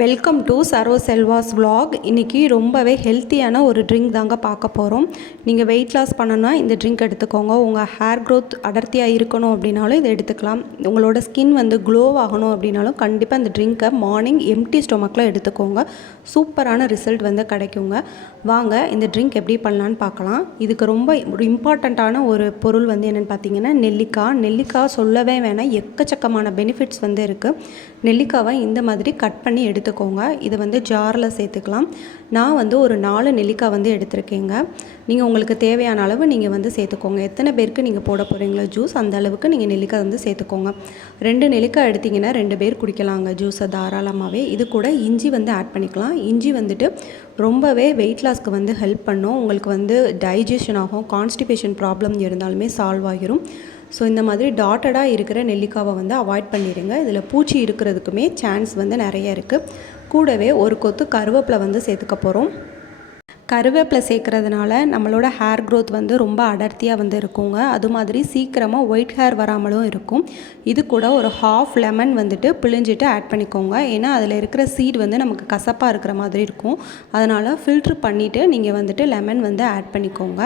Welcome to Saro Selva's vlog இன்றைக்கி ரொம்பவே ஹெல்த்தியான ஒரு ட்ரிங்க் தாங்க பார்க்க போகிறோம் நீங்கள் வெயிட் லாஸ் பண்ணணும்னா இந்த ட்ரிங்க் எடுத்துக்கோங்க. உங்கள் ஹேர் க்ரோத் அடர்த்தியாக இருக்கணும் அப்படின்னாலும் இதை எடுத்துக்கலாம். உங்களோட ஸ்கின் வந்து க்ளோ ஆகணும் அப்படின்னாலும் கண்டிப்பாக இந்த ட்ரிங்க்கை மார்னிங் எம்டி ஸ்டொமக்கில் எடுத்துக்கோங்க. சூப்பரான ரிசல்ட் வந்து கிடைக்குங்க. வாங்க இந்த ட்ரிங்க் எப்படி பண்ணலான்னு பார்க்கலாம். இதுக்கு ரொம்ப ஒரு இம்பார்ட்டண்ட்டான ஒரு பொருள் வந்து என்னென்னு பார்த்தீங்கன்னா நெல்லிக்காய். நெல்லிக்காய் சொல்லவே வேணாம். எக்கச்சக்கமான பெனிஃபிட்ஸ் வந்து இருக்குது நெல்லிக்காவை இந்த மாதிரி கட் பண்ணி எடுத்து எடுத்துக்கோங்க. இதை வந்து ஜாரில் சேர்த்துக்கலாம். நான் வந்து ஒரு நாலு நெல்லிக்காய் வந்து எடுத்திருக்கேங்க. நீங்கள் உங்களுக்கு தேவையான அளவு நீங்கள் வந்து சேர்த்துக்கோங்க. எத்தனை பேருக்கு நீங்கள் போட போகிறீங்களோ ஜூஸ் அந்த அளவுக்கு நீங்கள் நெல்லிக்காய் வந்து சேர்த்துக்கோங்க. ரெண்டு நெல்லிக்காய் எடுத்திங்கன்னா ரெண்டு பேர் குடிக்கலாங்க ஜூஸை தாராளமாகவே இது கூட இஞ்சி வந்து ஆட் பண்ணிக்கலாம். இஞ்சி வந்துட்டு ரொம்பவே வெயிட் லாஸ்க்கு வந்து ஹெல்ப் பண்ணும். உங்களுக்கு வந்து டைஜஷன் ஆகும். கான்ஸ்டிபேஷன் ப்ராப்ளம் இருந்தாலுமே சால்வ் ஆகிரும். ஸோ இந்த மாதிரி டாட்டடாக இருக்கிற நெல்லிக்காவை வந்து அவாய்ட் பண்ணிடுங்க இதில் பூச்சி இருக்கிறதுக்குமே சான்ஸ் வந்து நிறைய இருக்குது கூடவே ஒரு கொத்து கருவேப்பிலை வந்து சேர்த்துக்க போகிறோம் கருவேப்பிலை சேர்க்குறதுனால நம்மளோட ஹேர் க்ரோத் வந்து ரொம்ப அடர்த்தியாக வந்து இருக்குங்க. அது மாதிரி சீக்கிரமாக ஒயிட் ஹேர் வராமலும் இருக்கும். இது கூட ஒரு ஹாஃப் லெமன் வந்துட்டு பிழிஞ்சிட்டு ஆட் பண்ணிக்கோங்க. ஏன்னா அதில் இருக்கிற சீட் வந்து நமக்கு கசப்பாக இருக்கிற மாதிரி இருக்கும். அதனால் ஃபில்ட்ரு பண்ணிவிட்டு நீங்கள் வந்துட்டு லெமன் வந்து ஆட் பண்ணிக்கோங்க.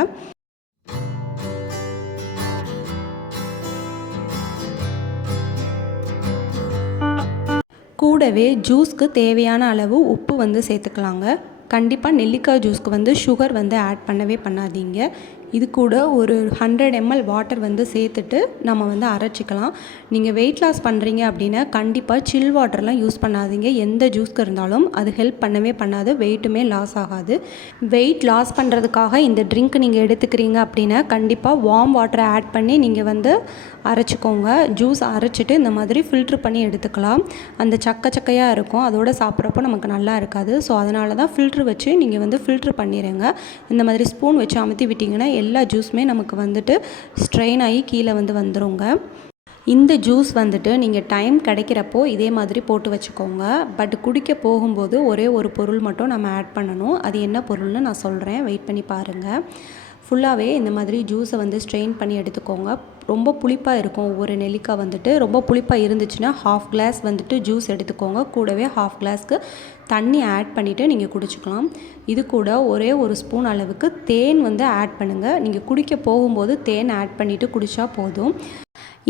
கூடவே ஜூஸ்க்கு தேவையான அளவு உப்பு வந்து சேர்த்துக்கலாங்க. கண்டிப்பாக நெல்லிக்காய் ஜூஸ்க்கு வந்து சுகர் வந்து ஆட் பண்ணவே பண்ணாதீங்க. இது கூட ஒரு ஹண்ட்ரட் எம்எல் வாட்டர் வந்து சேர்த்துட்டு நம்ம வந்து அரைச்சிக்கலாம். நீங்கள் வெயிட் லாஸ் பண்ணுறீங்க அப்படின்னா கண்டிப்பாக சில் வாட்டர்லாம் யூஸ் பண்ணாதீங்க. எந்த ஜூஸ்க்கு இருந்தாலும் அது ஹெல்ப் பண்ணவே பண்ணாது. வெயிட்டுமே லாஸ் ஆகாது. வெயிட் லாஸ் பண்ணுறதுக்காக இந்த ட்ரிங்க் நீங்கள் எடுத்துக்கிறீங்க அப்படின்னா கண்டிப்பாக வார்ம் வாட்டரை ஆட் பண்ணி நீங்கள் வந்து அரைச்சிக்கோங்க. ஜூஸ் அரைச்சிட்டு இந்த மாதிரி ஃபில்ட்ரு பண்ணி எடுத்துக்கலாம். அந்த சக்க சக்கையாக இருக்கும். அதோட சாப்பிட்றப்போ நமக்கு நல்லா இருக்காது. ஸோ அதனால தான் ஃபில்ட்ரு வச்சு நீங்கள் வந்து ஃபில்ட்ரு பண்ணிடுங்க இந்த மாதிரி ஸ்பூன் வச்சு அமுத்தி விட்டிங்கன்னா எல்லா ஜூஸுமே நமக்கு வந்துட்டு ஸ்ட்ரெயின் ஆகி கீழே வந்து வந்துருங்க. இந்த ஜூஸ் வந்துட்டு நீங்கள் டைம் கிடைக்கிறப்போ இதே மாதிரி போட்டு வச்சுக்கோங்க. பட் குடிக்க போகும்போது ஒரே ஒரு பொருள் மட்டும் நம்ம ஆட் பண்ணணும். அது என்ன பொருள்னு நான் சொல்கிறேன் வெயிட் பண்ணி பாருங்கள் ஃபுல்லாகவே இந்த மாதிரி ஜூஸை வந்து ஸ்ட்ரெயின் பண்ணி எடுத்துக்கோங்க. ரொம்ப புளிப்பாக இருக்கும். ஒவ்வொரு நெல்லிக்காய் வந்துட்டு ரொம்ப புளிப்பாக இருந்துச்சுன்னா ஹாஃப் கிளாஸ் வந்துட்டு ஜூஸ் எடுத்துக்கோங்க. கூடவே ஹாஃப் கிளாஸ்க்கு தண்ணி ஆட் பண்ணிவிட்டு நீங்கள் குடிச்சிக்கலாம். இது கூட ஒரே ஒரு ஸ்பூன் அளவுக்கு தேன் வந்து ஆட் பண்ணுங்கள் நீங்கள் குடிக்க போகும்போது தேன் ஆட் பண்ணிவிட்டு குடித்தா போதும்.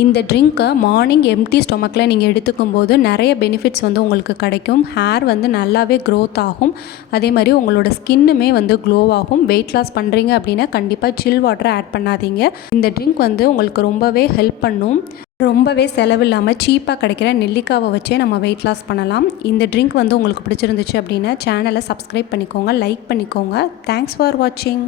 இந்த ட்ரிங்க்கை மார்னிங் எம்டி ஸ்டொமக்கில் நீங்கள் எடுத்துக்கும் போது நிறைய பெனிஃபிட்ஸ் வந்து உங்களுக்கு கிடைக்கும். ஹேர் வந்து நல்லாவே க்ரோத் ஆகும். அதே மாதிரி உங்களோட ஸ்கின்னுமே வந்து க்ளோ ஆகும். வெயிட் லாஸ் பண்ணுறீங்க அப்படின்னா கண்டிப்பாக சில் வாட்டரை ஆட் பண்ணாதீங்க. இந்த ட்ரிங்க் வந்து உங்களுக்கு ரொம்பவே ஹெல்ப் பண்ணும். ரொம்பவே செலவில்லாமல் சீப்பாக கிடைக்கிற நெல்லிக்காவை வச்சே நம்ம வெயிட் லாஸ் பண்ணலாம். இந்த ட்ரிங்க் வந்து உங்களுக்கு பிடிச்சிருந்துச்சு அப்படின்னா சேனலை சப்ஸ்கிரைப் பண்ணிக்கோங்க லைக் பண்ணிக்கோங்க. தேங்க்ஸ் ஃபார் வாட்சிங்